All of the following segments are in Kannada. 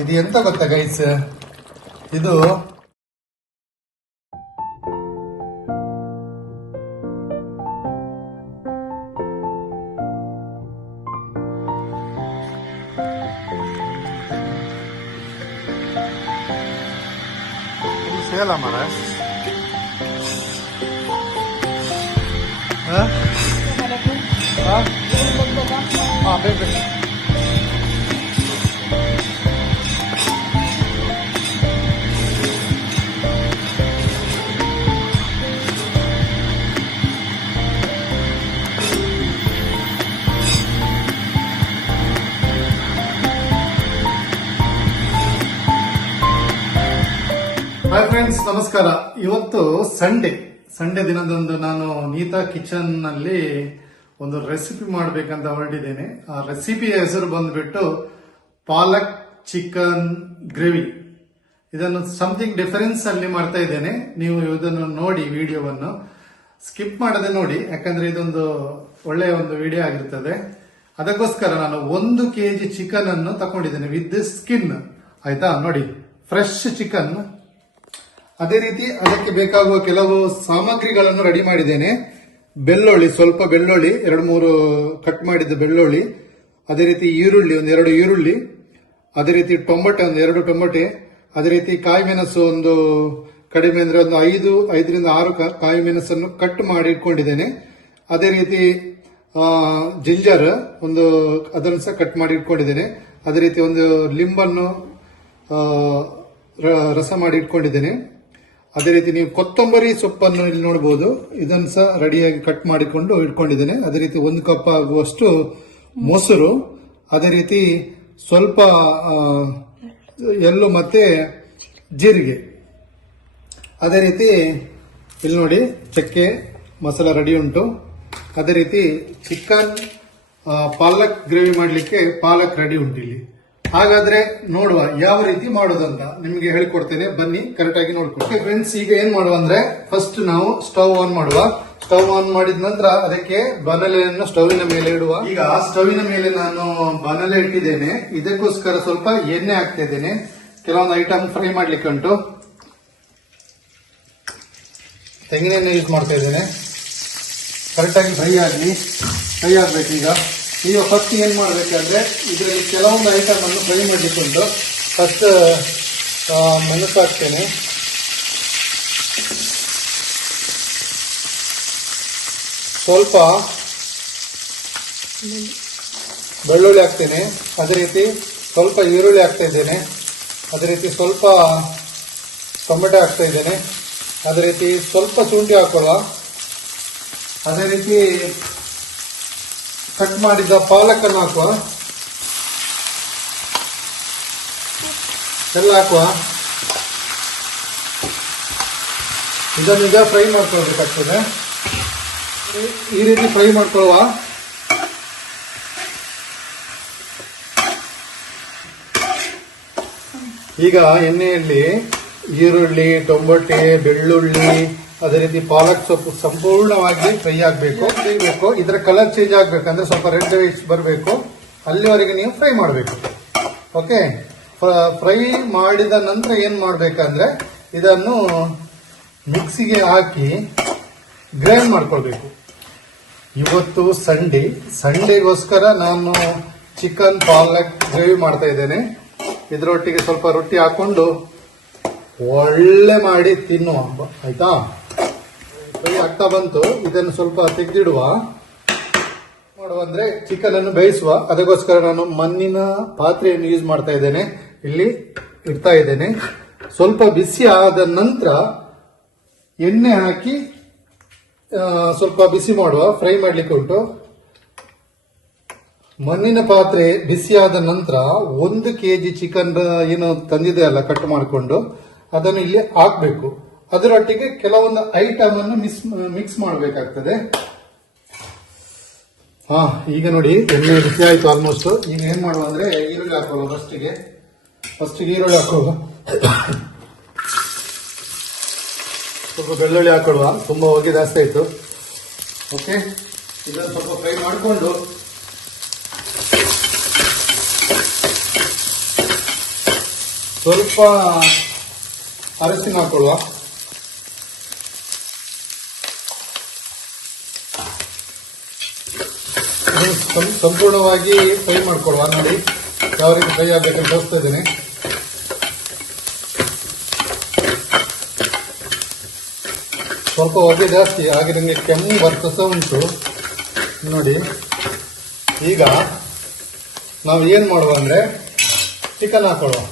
ಇದು ಎಂತ ಗೊತ್ತಾ ಗೈಸ್, ಇದು ಸೇಲ ಮರ. ಬೇಕು. ಹಾಯ್ ಫ್ರೆಂಡ್ಸ್, ನಮಸ್ಕಾರ. ಇವತ್ತು ಸಂಡೇ ದಿನದಂದು ನಾನು ನೀತಾ ಕಿಚನ್ ನಲ್ಲಿ ಒಂದು ರೆಸಿಪಿ ಮಾಡಬೇಕಂತ ಹೊರಟಿದ್ದೇನೆ. ಆ ರೆಸಿಪಿಯ ಹೆಸರು ಬಂದ್ಬಿಟ್ಟು ಪಾಲಕ್ ಚಿಕನ್ ಗ್ರೇವಿ. ಇದನ್ನು ಸಮಥಿಂಗ್ ಡಿಫರೆನ್ಸ್ ಅಲ್ಲಿ ಮಾಡ್ತಾ ಇದ್ದೇನೆ. ನೀವು ಇದನ್ನು ನೋಡಿ, ವಿಡಿಯೋವನ್ನು ಸ್ಕಿಪ್ ಮಾಡದೆ ನೋಡಿ, ಯಾಕಂದ್ರೆ ಇದೊಂದು ಒಳ್ಳೆಯ ಒಂದು ವಿಡಿಯೋ ಆಗಿರ್ತದೆ. ಅದಕ್ಕೋಸ್ಕರ ನಾನು 1 kg ಚಿಕನ್ ಅನ್ನು ತಗೊಂಡಿದ್ದೇನೆ ವಿತ್ ಸ್ಕಿನ್. ಆಯ್ತಾ, ನೋಡಿ, ಫ್ರೆಶ್ ಚಿಕನ್. ಅದೇ ರೀತಿ ಅದಕ್ಕೆ ಬೇಕಾಗುವ ಕೆಲವು ಸಾಮಗ್ರಿಗಳನ್ನು ರೆಡಿ ಮಾಡಿದ್ದೇನೆ. ಬೆಳ್ಳುಳ್ಳಿ, ಸ್ವಲ್ಪ ಬೆಳ್ಳುಳ್ಳಿ, 2-3 ಕಟ್ ಮಾಡಿದ ಬೆಳ್ಳುಳ್ಳಿ. ಅದೇ ರೀತಿ ಈರುಳ್ಳಿ, 2 ಈರುಳ್ಳಿ. ಅದೇ ರೀತಿ ಟೊಮೊಟೊ, 2 ಟೊಮೊಟೊ. ಅದೇ ರೀತಿ ಕಾಯಿ ಮೆಣಸು, ಒಂದು ಕಡಿಮೆ ಅಂದ್ರೆ ಒಂದು 5ರಿಂದ 6 ಕಾಯಿ ಮೆಣಸನ್ನು ಕಟ್ ಮಾಡಿ ಇಟ್ಕೊಂಡಿದ್ದೇನೆ. ಅದೇ ರೀತಿ ಜಿಂಜರ್ ಅದನ್ನು ಸಹ ಕಟ್ ಮಾಡಿ ಇಟ್ಕೊಂಡಿದ್ದೇನೆ. ಅದೇ ರೀತಿ ಒಂದು ಲಿಂಬನ್ನು ರಸ ಮಾಡಿ ಇಟ್ಕೊಂಡಿದ್ದೇನೆ. ಅದೇ ರೀತಿ ನೀವು ಕೊತ್ತಂಬರಿ ಸೊಪ್ಪನ್ನು ಇಲ್ಲಿ ನೋಡಬಹುದು, ಇದನ್ನು ಸಹ ರೆಡಿಯಾಗಿ ಕಟ್ ಮಾಡಿಕೊಂಡು ಇಟ್ಕೊಂಡಿದ್ದೇನೆ. ಅದೇ ರೀತಿ 1 ಕಪ್ ಆಗುವಷ್ಟು ಮೊಸರು. ಅದೇ ರೀತಿ ಸ್ವಲ್ಪ ಎಳ್ಳು ಮತ್ತೆ ಜೀರಿಗೆ. ಅದೇ ರೀತಿ ಇಲ್ಲಿ ನೋಡಿ, ಚಕ್ಕೆ ಮಸಾಲ ರೆಡಿ ಉಂಟು. ಅದೇ ರೀತಿ ಚಿಕನ್ ಪಾಲಕ್ ಗ್ರೇವಿ ಮಾಡಲಿಕ್ಕೆ ಪಾಲಕ್ ರೆಡಿ ಉಂಟು ಇಲ್ಲಿ. ಹಾಗಾದ್ರೆ ನೋಡುವ ಯಾವ ರೀತಿ ಮಾಡೋದಂತ ನಿಮಗೆ ಹೇಳಿಕೊಡ್ತೇನೆ. ಬನ್ನಿ, ಕರೆಕ್ಟ್ ಆಗಿ ನೋಡ್ಕೊಳ್ಳಿ ಫ್ರೆಂಡ್ಸ್. ಈಗ ಏನ್ ಮಾಡುವ ಅಂದ್ರೆ, ಫಸ್ಟ್ ನಾವು ಸ್ಟವ್ ಆನ್ ಮಾಡುವ. ಸ್ಟವ್ ಆನ್ ಮಾಡಿದ ನಂತರ ಅದಕ್ಕೆ ಬಾಣಲೆಯನ್ನು ಸ್ಟವ್ವಿನ ಮೇಲೆ ಇಡುವ. ಈಗ ಸ್ಟವ್ವಿನ ಮೇಲೆ ನಾನು ಬಾಣಲೆ ಇಟ್ಟಿದ್ದೇನೆ. ಇದಕ್ಕೋಸ್ಕರ ಸ್ವಲ್ಪ ಎಣ್ಣೆ ಹಾಕ್ತಾ ಇದ್ದೇನೆ. ಕೆಲವೊಂದು ಐಟಮ್ ಫ್ರೈ ಮಾಡ್ಲಿಕ್ಕೆ ಉಂಟು. ತೆಂಗಿನ ಎಣ್ಣೆ ಯೂಸ್ ಮಾಡ್ತಾ ಇದ್ದೇನೆ. ಕರೆಕ್ಟ್ ಆಗಿ ಫ್ರೈ ಆಗ್ಬೇಕು. ಈಗ ಫಸ್ಟ್ ಏನ್ ಮಾಡ್ಬೇಕಂದ್ರೆ, ಇದರಲ್ಲಿ ಕೆಲವೊಂದು ಐಟಮ್ ಅನ್ನು ಫ್ರೈ ಮಾಡ್ಲಿಕ್ಕೆ ಉಂಟು. ಫಸ್ಟ್ ಮೆಣಸು ಹಾಕ್ತೇನೆ. ಸ್ವಲ್ಪ ಬೆಳ್ಳುಳ್ಳಿ ಹಾಕ್ತೇನೆ. ಅದೇ ರೀತಿ ಸ್ವಲ್ಪ ಈರುಳ್ಳಿ ಹಾಕ್ತಾ ಇದ್ದೇನೆ. ಅದೇ ರೀತಿ ಸ್ವಲ್ಪ ಟೊಮೆಟೊ ಹಾಕ್ತಾ ಇದ್ದೇನೆ. ಅದೇ ರೀತಿ ಸ್ವಲ್ಪ ಶುಂಠಿ ಹಾಕೋಲ್ಲ. ಅದೇ ರೀತಿ ಕಟ್ ಮಾಡಿದ ಪಾಲಕನ್ನು ಹಾಕುವ. ಎಲ್ಲ ಹಾಕುವ. ಇದನ್ನೀಗ ಫ್ರೈ ಮಾಡ್ಕೊಳ್ಬೇಕಾಗ್ತದೆ. ಈ ರೀತಿ ಫ್ರೈ ಮಾಡ್ಕೊಳ್ಳುವ. ಈಗ ಎಣ್ಣೆಯಲ್ಲಿ ಈರುಳ್ಳಿ, ಟೊಮೊಟೊ, ಬೆಳ್ಳುಳ್ಳಿ, ಅದೇ ರೀತಿ ಪಾಲಕ್ ಸೊಪ್ಪು ಸಂಪೂರ್ಣವಾಗಿ ಫ್ರೈ ಆಗಬೇಕು. ಇದರ ಕಲರ್ ಚೇಂಜ್ ಆಗ್ಬೇಕಂದ್ರೆ ಸ್ವಲ್ಪ ರೆಡ್ ಬರಬೇಕು. ಅಲ್ಲಿವರೆಗೆ ನೀವು ಫ್ರೈ ಮಾಡಬೇಕು. ಓಕೆ, ಫ್ರೈ ಮಾಡಿದ ನಂತರ ಏನ್ ಮಾಡ್ಬೇಕಂದ್ರೆ, ಇದನ್ನು ಮಿಕ್ಸಿಗೆ ಹಾಕಿ ಗ್ರೈಂಡ್ ಮಾಡ್ಕೊಳ್ಬೇಕು. ಇವತ್ತು ಸಂಡೇಗೋಸ್ಕರ ನಾನು ಚಿಕನ್ ಪಾಲಕ್ ಗ್ರೇವಿ ಮಾಡ್ತಾ ಇದ್ದೇನೆ. ಇದರೊಟ್ಟಿಗೆ ಸ್ವಲ್ಪ ರೊಟ್ಟಿ ಹಾಕೊಂಡು ಒಳ್ಳೆ ಮಾಡಿ ತಿನ್ನುವ. ಆಯ್ತಾ, ಫ್ರೈ ಆಗ್ತಾ ಬಂತು. ಇದನ್ನು ಸ್ವಲ್ಪ ತೆಗೆದಿಡುವ. ಮಾಡುವಂದ್ರೆ ಚಿಕನ್ ಅನ್ನು ಬೇಯಿಸುವ. ಅದಕ್ಕೋಸ್ಕರ ನಾನು ಮಣ್ಣಿನ ಪಾತ್ರೆಯನ್ನು ಯೂಸ್ ಮಾಡ್ತಾ ಇದ್ದೇನೆ. ಇಲ್ಲಿ ಇಡ್ತಾ ಇದ್ದೇನೆ. ಸ್ವಲ್ಪ ಬಿಸಿ ಆದ ನಂತರ ಎಣ್ಣೆ ಹಾಕಿ ಸ್ವಲ್ಪ ಬಿಸಿ ಮಾಡುವ. ಫ್ರೈ ಮಾಡ್ಲಿಕ್ಕೆ ಉಂಟು. ಮಣ್ಣಿನ ಪಾತ್ರೆ ಬಿಸಿ ಆದ ನಂತರ 1 kg ಚಿಕನ್ ಏನು ತಂದಿದೆ ಅಲ್ಲ, ಕಟ್ ಮಾಡಿಕೊಂಡು ಅದನ್ನು ಇಲ್ಲಿ ಹಾಕ್ಬೇಕು. ಅದರೊಟ್ಟಿಗೆ ಕೆಲವೊಂದು ಐಟಮ್ ಅನ್ನು ಮಿಕ್ಸ್ ಮಾಡಬೇಕಾಗ್ತದೆ. ಈಗ ನೋಡಿ, ಎಣ್ಣೆ ಬಿಸಿ ಆಯ್ತು ಆಲ್ಮೋಸ್ಟ್. ಈಗ ಏನ್ ಮಾಡುವ ಅಂದ್ರೆ, ಈರುಳ್ಳಿ ಹಾಕೋಲ್ಲ. ಫಸ್ಟಿಗೆ ಈರುಳ್ಳಿ ಹಾಕೋದು. ಸ್ವಲ್ಪ ಬೆಳ್ಳುಳ್ಳಿ ಹಾಕೊಳ್ಳುವ. ತುಂಬಾ ಹೊಗೆ ಜಾಸ್ತಿ ಆಯ್ತು. ಓಕೆ, ಇದನ್ನು ಸ್ವಲ್ಪ ಫ್ರೈ ಮಾಡಿಕೊಂಡು ಸ್ವಲ್ಪ ಅರಶಿನ ಹಾಕೊಳ್ಳುವ. ಸಂಪೂರ್ಣವಾಗಿ ಫ್ರೈ ಮಾಡ್ಕೊಳ್ಳುವ. ನೋಡಿ ಯಾವ ರೀತಿ ಫ್ರೈ ಆಗ್ಬೇಕಂತ ತೋರಿಸ್ತಾ ಇದ್ದೀನಿ. ಸ್ವಲ್ಪ ಹೊಗೆ ಜಾಸ್ತಿ ಹಾಗೆ ನನಗೆ ಕೆಮ್ಮು ಬರ್ತಾ ಉಂಟು ನೋಡಿ. ಈಗ ನಾವು ಏನು ಮಾಡುವ ಅಂದರೆ ಚಿಕನ್ ಹಾಕೊಳ್ಳುವ.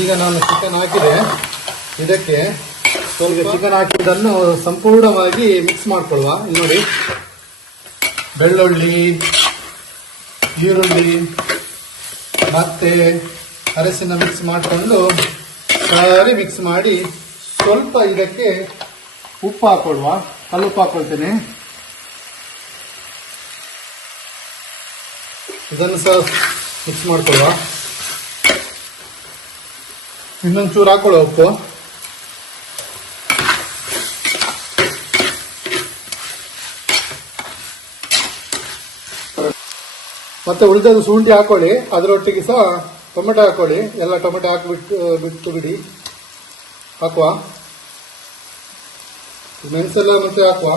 ಈಗ ನಾನು ಚಿಕನ್ ಹಾಕಿದೆ, ಇದಕ್ಕೆ ಸ್ವಲ್ಪ ಚಿಕನ್ ಹಾಕಿದ್ದನ್ನು ಸಂಪೂರ್ಣವಾಗಿ ಮಿಕ್ಸ್ ಮಾಡ್ಕೊಳ್ಳುವ. ನೋಡಿ ಬೆಳ್ಳುಳ್ಳಿ, ಈರುಳ್ಳಿ ಮತ್ತೆ ಅರಸಿನ ಮಿಕ್ಸ್ ಮಾಡಿಕೊಂಡು ಸರಿ ಮಿಕ್ಸ್ ಮಾಡಿ ಸ್ವಲ್ಪ ಇದಕ್ಕೆ ಉಪ್ಪು ಹಾಕೊಳ್ಳುವ. ಕಲ್ಲುಪ್ಪು ಹಾಕೊಳ್ತೇನೆ. ಇದನ್ನು ಸಹ ಮಿಕ್ಸ್ ಮಾಡ್ಕೊಳ್ಳುವ. ಇನ್ನೊಂದು ಚೂರು ಹಾಕೊಳ್ಳುವ ಉಪ್ಪು. ಮತ್ತೆ ಉಳಿದದ್ದು ಶುಂಠಿ ಹಾಕೊಳ್ಳಿ. ಅದರೊಟ್ಟಿಗೆ ಸಹ ಟೊಮೆಟೊ ಹಾಕೊಳ್ಳಿ. ಎಲ್ಲ ಟೊಮೆಟೊ ಬಿಟ್ಟು ಬಿಡಿ. ಹಾಕುವ. ಮೆಣಸೆಲ್ಲ ಮತ್ತೆ ಹಾಕುವ.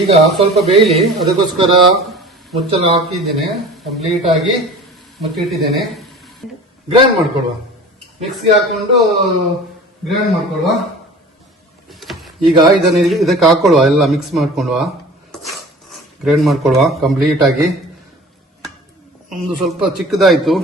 ಈಗ ಸ್ವಲ್ಪ ಬೇಯಲಿ, ಅದಕ್ಕೋಸ್ಕರ ಮುಚ್ಚಲ ಹಾಕಿದ್ದೇನೆ. ಕಂಪ್ಲೀಟ್ ಆಗಿ ಮುಚ್ಚಿಟ್ಟಿದ್ದೇನೆ. ಗ್ರೈಂಡ್ ಮಾಡ್ಕೊಡುವ. ಮಿಕ್ಸ್ಗೆ ಹಾಕೊಂಡು ಗ್ರೈಂಡ್ ಮಾಡ್ಕೊಳುವ. ಈಗ ಇದನ್ನು ಇದಕ್ಕೆ ಹಾಕೊಳ್ಳುವ. ಎಲ್ಲ ಮಿಕ್ಸ್ ಮಾಡ್ಕೊಳ್ಳುವ. ಗ್ರೈಂಡ್ ಮಾಡ್ಕೊಳ್ಳುವ ಕಂಪ್ಲೀಟ್ ಆಗಿ. ಒಂದು ಸ್ವಲ್ಪ ಚಿಕ್ಕದಾಯಿತು.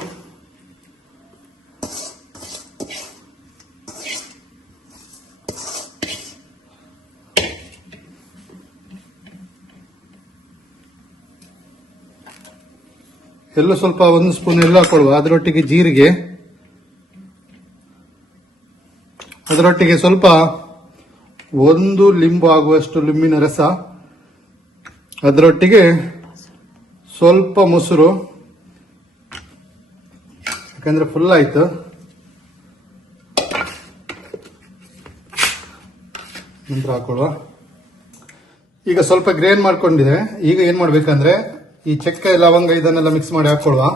ಎಲ್ಲ ಸ್ವಲ್ಪ ಒಂದು ಸ್ಪೂನ್ ಎಲ್ಲ ಹಾಕೊಳ್ಳುವ. ಅದರೊಟ್ಟಿಗೆ ಜೀರಿಗೆ, ಅದರೊಟ್ಟಿಗೆ ಸ್ವಲ್ಪ ಒಂದು ಲಿಂಬು ಆಗುವಷ್ಟು ಲಿಂಬಿನ ರಸ, ಅದರೊಟ್ಟಿಗೆ ಸ್ವಲ್ಪ ಮೊಸರು, ಯಾಕಂದ್ರೆ ಫುಲ್ ಆಯ್ತು. ನಂತರ ಹಾಕೊಳ್ಳುವ. ಈಗ ಸ್ವಲ್ಪ ಗ್ರೈಂಡ್ ಮಾಡ್ಕೊಂಡಿದೆ. ಈಗ ಏನ್ ಮಾಡ್ಬೇಕಂದ್ರೆ ಈ ಚಕ್ಕೆ ಲವಂಗ ಇದನ್ನೆಲ್ಲ ಮಿಕ್ಸ್ ಮಾಡಿ ಹಾಕೊಳ್ಳುವ.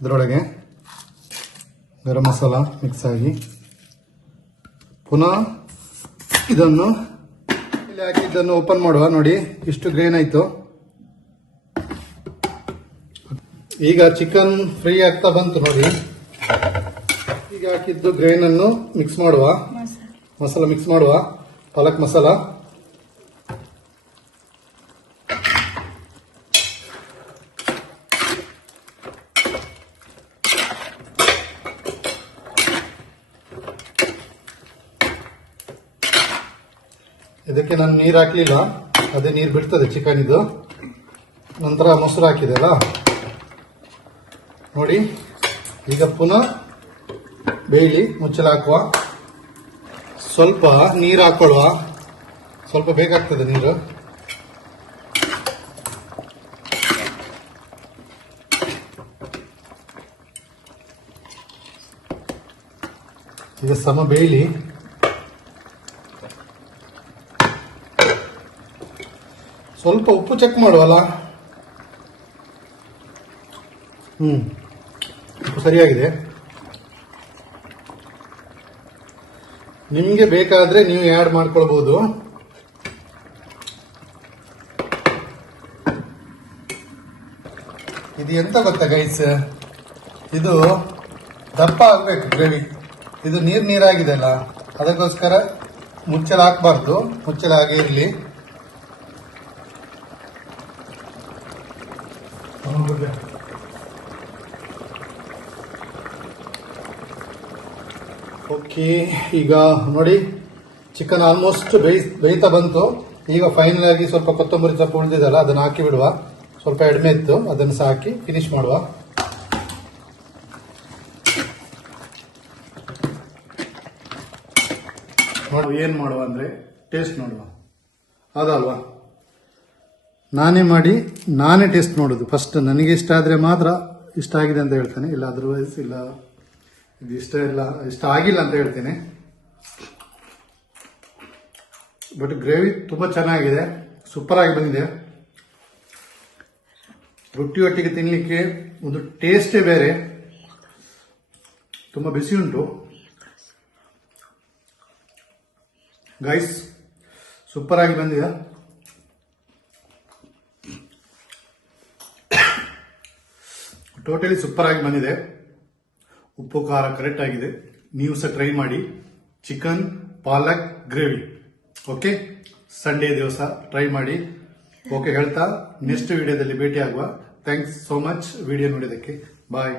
ಅದರೊಳಗೆ ಗರಂ ಮಸಾಲ ಮಿಕ್ಸ್ ಆಗಿ ಪುನಃ ಇದನ್ನು ಇಲ್ಲಿ ಹಾಕಿ ಇದನ್ನು ಓಪನ್ ಮಾಡುವ. ನೋಡಿ ಇಷ್ಟು ಗ್ರೇನ್ ಆಯ್ತು. ಈಗ ಚಿಕನ್ ಫ್ರೈ ಆಗ್ತಾ ಬಂತು ನೋಡಿ. ಈಗ ಹಾಕಿದ್ದು ಗ್ರೇನ್ ಅನ್ನು ಮಿಕ್ಸ್ ಮಾಡುವ. ಮಸಾಲ ಮಿಕ್ಸ್ ಮಾಡುವ. ಪಾಲಕ್ ಮಸಾಲ, ಇದಕ್ಕೆ ನಾನು ನೀರು ಹಾಕ್ಲಿಲ್ಲ, ಅದೇ ನೀರು ಬಿಡ್ತದೆ ಚಿಕನ್ ಇದು. ನಂತರ ಮೊಸರು ಹಾಕಿದೆ ಅಲ್ಲ ನೋಡಿ. ಈಗ ಪುನಃ ಬೇಯಲಿ, ಮುಚ್ಚಲ ಹಾಕುವ. ಸ್ವಲ್ಪ ನೀರು ಹಾಕೊಳ್ಳುವ. ಸ್ವಲ್ಪ ಬೇಕಾಗ್ತದೆ ನೀರು. ಈಗ ಸಮ ಬೇಯಲಿ. ಸ್ವಲ್ಪ ಉಪ್ಪು ಚೆಕ್ ಮಾಡುವಲ್ಲ. ಉಪ್ಪು ಸರಿಯಾಗಿದೆ. ನಿಮಗೆ ಬೇಕಾದ್ರೆ ನೀವು ಆ್ಯಡ್ ಮಾಡ್ಕೊಳ್ಬಹುದು. ಇದು ಎಂತ ಗೊತ್ತಾ ಗೈಸ್, ಇದು ದಪ್ಪ ಆಗ್ಬೇಕು ಗ್ರೇವಿ. ಇದು ನೀರಾಗಿದೆ ಅಲ್ಲ, ಅದಕ್ಕೋಸ್ಕರ ಮುಚ್ಚಳ ಹಾಕಬಾರ್ದು. ಮುಚ್ಚಳ ಹಾಗೆ ಇರಲಿ. ಓಕೆ, ಈಗ ನೋಡಿ ಚಿಕನ್ ಆಲ್ಮೋಸ್ಟ್ ಬೇಯ್ತಾ ಬಂತು. ಈಗ ಫೈನಲ್ ಆಗಿ ಸ್ವಲ್ಪ ಕೊತ್ತಂಬರಿ ಸೊಪ್ಪು ಉಳಿದಿದಲ್ಲ, ಅದನ್ನು ಹಾಕಿ ಬಿಡುವ. ಸ್ವಲ್ಪ ಎಣ್ಣೆ ಇತ್ತು, ಅದನ್ನು ಸಹ ಹಾಕಿ ಫಿನಿಶ್ ಮಾಡುವ. ಏನು ಮಾಡುವ ಅಂದ್ರೆ ಟೇಸ್ಟ್ ನೋಡುವ, ಅದಲ್ವಾ? ನಾನೇ ಮಾಡಿ ನಾನೇ ಟೇಸ್ಟ್ ಮಾಡೋದು. ಫಸ್ಟ್ ನನಗೆ ಇಷ್ಟ ಆದರೆ ಮಾತ್ರ ಇಷ್ಟ ಆಗಿದೆ ಅಂತ ಹೇಳ್ತೇನೆ, ಇಲ್ಲ ಅದರ್ವೈಸ್ ಇಲ್ಲ ಇದು ಇಷ್ಟ ಆಗಿಲ್ಲ ಅಂತ ಹೇಳ್ತೇನೆ. ಬಟ್ ಗ್ರೇವಿ ತುಂಬ ಚೆನ್ನಾಗಿದೆ, ಸೂಪರ್ ಆಗಿ ಬಂದಿದೆ. ರೊಟ್ಟಿ ಒಟ್ಟಿಗೆ ತಿನ್ನಲಿಕ್ಕೆ ಒಂದು ಟೇಸ್ಟೇ ಬೇರೆ, ತುಂಬ ಬಿಸಿ ಉಂಟು ಗೈಸ್, ಸೂಪರ್ ಆಗಿ ಬಂದಿದೆ. ಟೋಟಲಿ ಸೂಪರ್ ಆಗಿ ಬಂದಿದೆ. ಉಪ್ಪು ಖಾರ ಕರೆಕ್ಟ್ ಆಗಿದೆ. ನೀವು ಸಹ ಟ್ರೈ ಮಾಡಿ ಚಿಕನ್ ಪಾಲಕ್ ಗ್ರೇವಿ. ಓಕೆ, ಸಂಡೇ ದಿವಸ ಟ್ರೈ ಮಾಡಿ. ಓಕೆ ಹೇಳ್ತಾ ನೆಕ್ಸ್ಟ್ ವಿಡಿಯೋದಲ್ಲಿ ಭೇಟಿ ಆಗುವ. ಥ್ಯಾಂಕ್ಸ್ ಸೋ ಮಚ್ ವಿಡಿಯೋ ನೋಡಿದ್ದಕ್ಕೆ. ಬಾಯ್.